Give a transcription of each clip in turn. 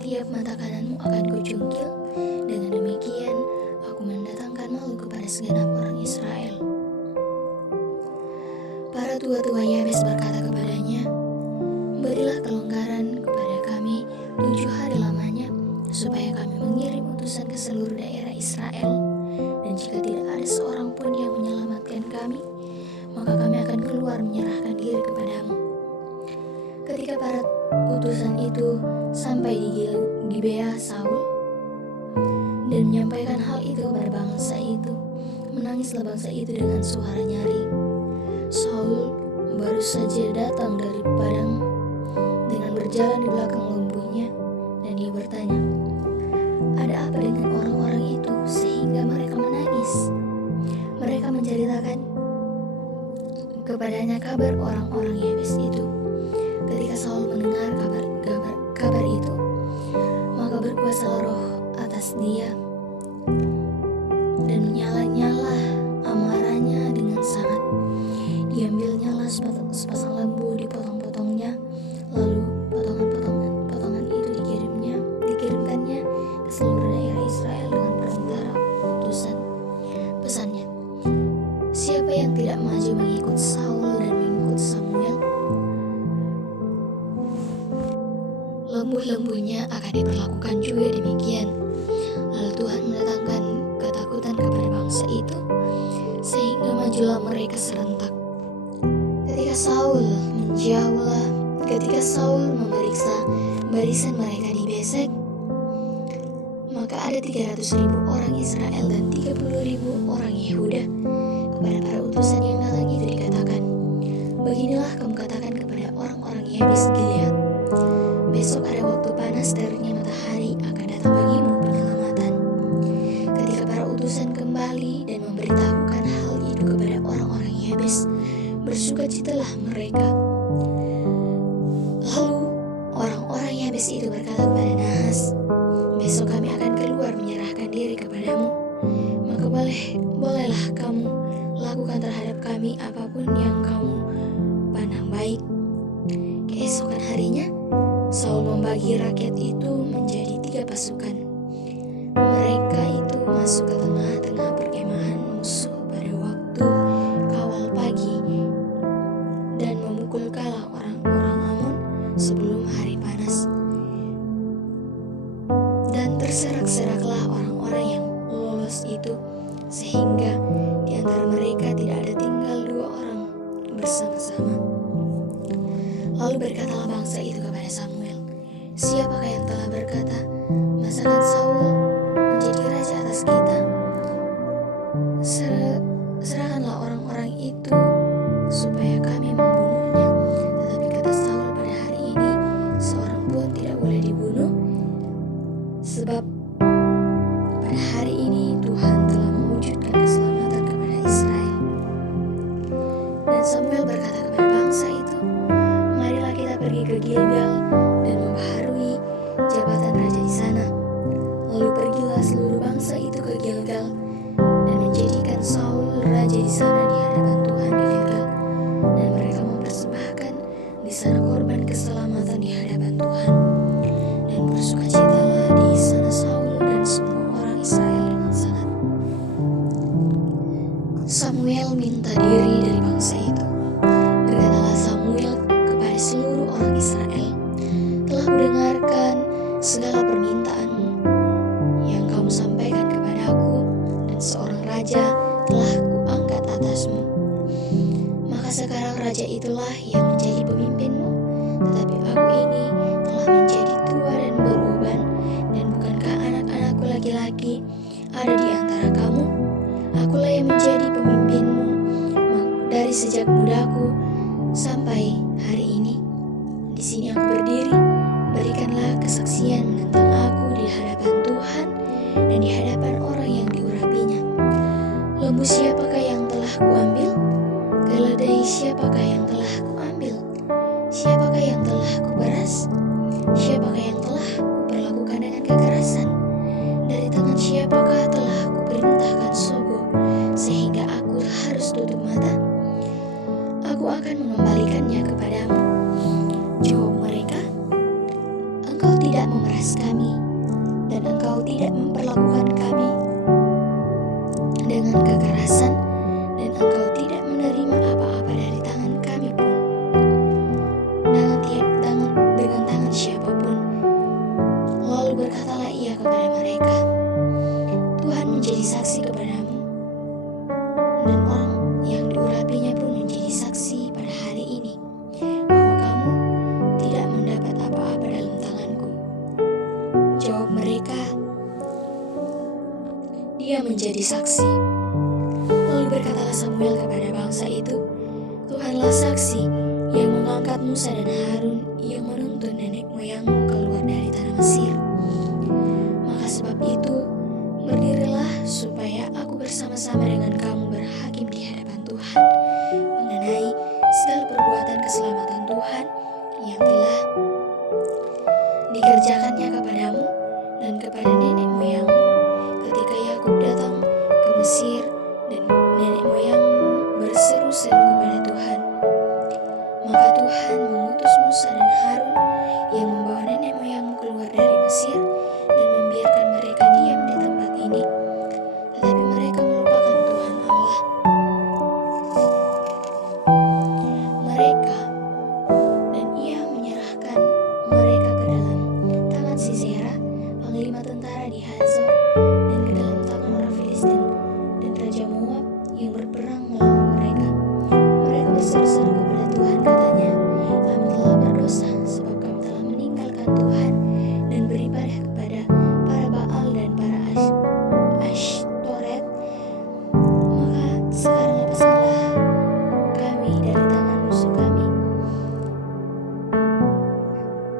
tiap mata kananmu akan kucungkil. Dengan demikian, aku mendatangkan malu kepada segenap orang Israel. Para tua-tua Yabes berkata kepadanya, berilah kelonggaran kepada kami 7 hari lamanya, supaya kami mengirim utusan ke seluruh daerah Israel. Dan jika tidak ada seorang pun yang menyelamatkan kami, maka kami akan keluar menyerahkan diri kepadamu. Ketika para utusan itu sampai di Gibea Saul dan menyampaikan hal itu kepada bangsa itu, menangislah bangsa itu dengan suara nyaring. Saul baru saja datang dari padang dengan berjalan di belakang lembunya, dan dia bertanya, ada apa dengan orang-orang itu sehingga mereka menangis? Mereka menceritakan kepadanya kabar orang-orang Yabes itu. Ketika Saul mendengar kabar itu, maka berkuasalah roh atas dia, dan menyala-nyala amarahnya dengan sangat. Diambilnyalah sepasang lembu, dipotong-potongnya, lalu potongan itu dikirimkannya ke seluruh daerah Israel dengan perantara utusan. Pesannya, siapa yang tidak maju mengikut Saul dan mengikut Samuel, lembu-lembunya akan diperlakukan juga demikian. Lalu Tuhan mendatangkan ketakutan kepada bangsa itu, sehingga majulah mereka serentak. Ketika Saul memeriksa barisan mereka di Besek, maka ada 300.000 orang Israel dan 30.000 orang Yehuda. Kepada para utusan yang datang itu dikatakan, beginilah kamu katakan kepada orang-orang Yabes Gilead, besok ada waktu panas terbitnya matahari akan datang bagimu penyelamatan. Ketika para utusan kembali dan memberitahukan hal itu kepada orang-orang Yabes, bersukacitalah mereka. Lalu orang-orang Yabes itu berkata kepada Nahas, besok kami akan keluar menyerahkan diri kepadamu, maka bolehlah kamu lakukan terhadap kami apapun yang kamu pandang baik. Keesokan harinya, Saul membagi rakyat itu menjadi 3 pasukan. Mereka itu masuk ke tengah-tengah perkemahan musuh pada waktu kawal pagi dan memukul kalah orang-orang Amon sebelum hari panas. Dan terserak-seraklah orang-orang yang lolos itu, sehingga di antara mereka tidak ada tinggal 2 orang bersama-sama. Lalu berkatalah bangsa itu kepada Samuel, siapakah yang telah berkata, masakan Saul menjadi raja atas kita? Serahkanlah orang-orang itu supaya kami membunuhnya. Tetapi kata Saul, pada hari ini seorang pun tidak boleh dibunuh, sebab pada hari ini Tuhan telah mewujudkan keselamatan kepada Israel. Dan Samuel berkata kepada bangsa itu, marilah kita pergi ke Gilgal dan membaharui jabatan raja di sana. Lalu pergilah seluruh bangsa itu ke Gilgal dan menjadikan Saul raja di sana di hadapan Tuhan di Gilgal, dan mereka mempersembahkan di sana korban keselamatan di hadapan Tuhan. Dan bersukacitalah di sana Saul dan semua orang Israel dengan sangat. Samuel minta diri dari bangsa itu. Berkatalah Samuel kepada seluruh orang Israel, telah mendengarkan segala permintaanmu yang kamu sampaikan kepadaku, dan seorang raja telah kuangkat atasmu. Maka sekarang raja itulah yang menjadi pemimpinmu, tetapi aku ini telah menjadi tua dan beruban, dan bukankah anak-anakku laki-laki ada di antara kamu? Akulah yang menjadi pemimpinmu dari sejak mudaku sampai hari ini. Di sini aku berdiri, berikanlah kesaksian menentang aku di hadapan Tuhan dan di hadapan orang yang diurapinya. Lembu siapakah yang telah kuambil? Keledai siapakah yang telah kuambil? Siapakah yang telah kuperas? Siapakah yang telah kuperlakukan dengan kekerasan? Dari tangan siapakah telah kuperintahkan sogo, sehingga aku harus tutup mata? Aku akan mengembalikannya kepadamu. Jawab mereka, Engkau tidak memeras kami, dan Engkau tidak memperlakukan kami dengan kekerasan, dan Engkau tidak menerima apa-apa dari tangan kami pun, dengan tangan siapapun. Lalu berkatalah ia kepada mereka, Tuhan menjadi saksi kepadamu, dan orang yang diurapinya pun menjadi saksi pada hari ini, bahwa kamu tidak mendapat apa-apa dalam tanganku. Jawab mereka, Dia menjadi saksi. Lalu berkatalah Samuel kepada bangsa itu, Tuhanlah saksi yang mengangkat Musa dan Harun yang menuntun nenek moyangmu keluar dari tanah Mesir. Maka sebab itu, berdirilah supaya aku bersama-sama dengan kamu berhakim di hadapan Tuhan mengenai segala perbuatan keselamatan Tuhan yang telah dikerjakannya kepadamu dan kepada nenek moyangmu ketika Yakub datang ke Mesir, dan nenek moyangmu berseru-seru kepada Tuhan. Maka Tuhan mengutus Musa dan Harun yang membawa nenek moyangmu keluar dari Mesir dan membiarkan mereka diam di tempat ini. Tetapi mereka melupakan Tuhan Allah mereka, dan ia menyerahkan mereka ke dalam tangan Sisera, panglima tentara di Hazor, dan ke dalam tangan orang Filistin dan Raja Moab yang berperang melawan mereka. Mereka berseru-seru kepada Tuhan, katanya, kami telah berdosa sebab kami telah meninggalkan Tuhan dan beribadah kepada para Baal dan para Ashtoret. Maka sekarang lepaskanlah kami dari tangan musuh kami,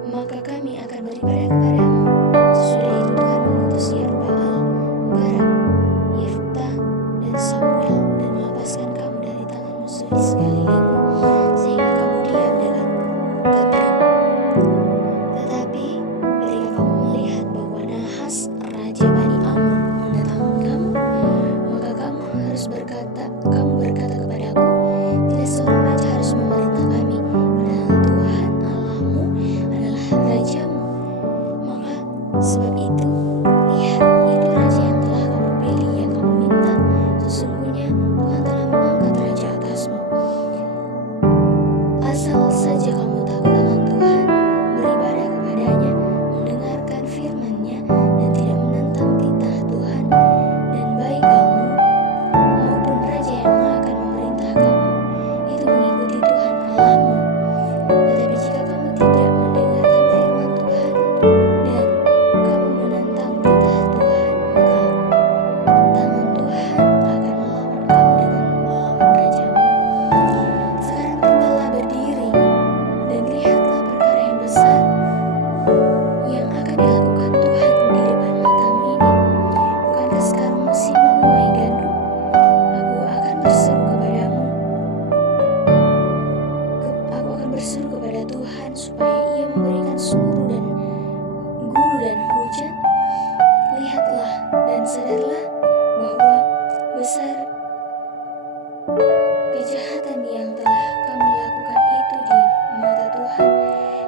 maka kami akan beribadah kepadamu. Sesudah itu Tuhan mengutus Yerubbaal, Barak, Yeftah, dan Samuel, dan melepaskan kamu dari tangan musuh di sekelilingmu, sehingga kamu diam dengan tenteram. Tetapi ketika kamu melihat bahwa Nahas, raja Bani Ammon, mendatangi kamu, maka kamu berkata kepadaku, tidak seorang raja harus memerintah kami, padahal Tuhan Allahmu adalah rajamu. Maka sebab itu, lihat, itu raja yang telah kamu pilih, yang kamu minta. Sesungguhnya Tuhan telah mengangkat raja atasmu. Asal saja kamu takut akan Tuhan, beribadah kepadanya, mendengarkan firman-Nya, dan tidak menentang titah Tuhan, dan baik kamu maupun raja yang akan memerintah kamu itu mengikuti Tuhan Allahmu. Tetapi jika kamu tidak mendengarkan firman Tuhan dan kamu menentang titah Tuhan, maka tangan Tuhan akan melawan kamu dengan melawan rajamu. Sekarang tinggallah berdiri dan lihatlah perkara yang besar yang akan dilakukan Tuhan di depan matamu ini. Bukankah sekarang musim menuai gandum? Aku akan berseru kepada Tuhan supaya ia memberikan seluruh dan guru dan hujan. Lihatlah dan sadarlah bahwa besar kejahatan yang telah kamu lakukan itu di mata Tuhan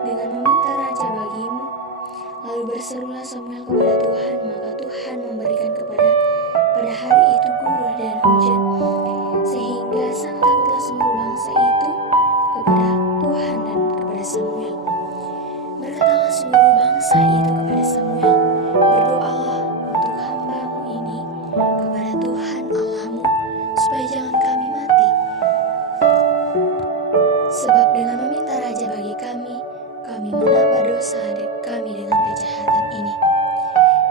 dengan meminta raja bagimu. Lalu berserulah Samuel kepada Tuhan, maka Tuhan memberikan pada hari itu guru dan hujan, sehingga sangat takutlah seluruh bangsa itu kepada Tuhan dan kepada Samuel. Berkatalah seluruh bangsa itu kepada Samuel, berdoalah untuk hamba-Mu ini kepada Tuhan Allahmu, supaya jangan kami mati. Sebab dengan meminta raja bagi kami menambah dosa kami dengan kejahatan ini.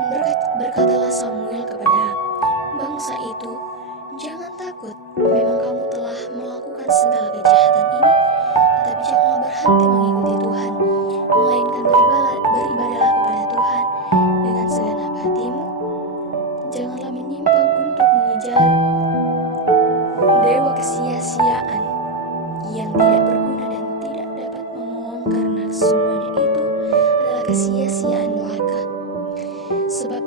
Dan berkatalah Samuel kepada bangsa itu, jangan takut, memang kamu telah melakukan segala kejahatan ini, tetapi janganlah berhenti mengikuti Tuhan, melainkan beribadahlah kepada Tuhan dengan segenap hatimu. Janganlah menyimpang untuk mengejar dewa kesia-siaan yang tidak berguna dan tidak dapat menolong, karena semuanya itu adalah kesia-siaan belaka. Sebab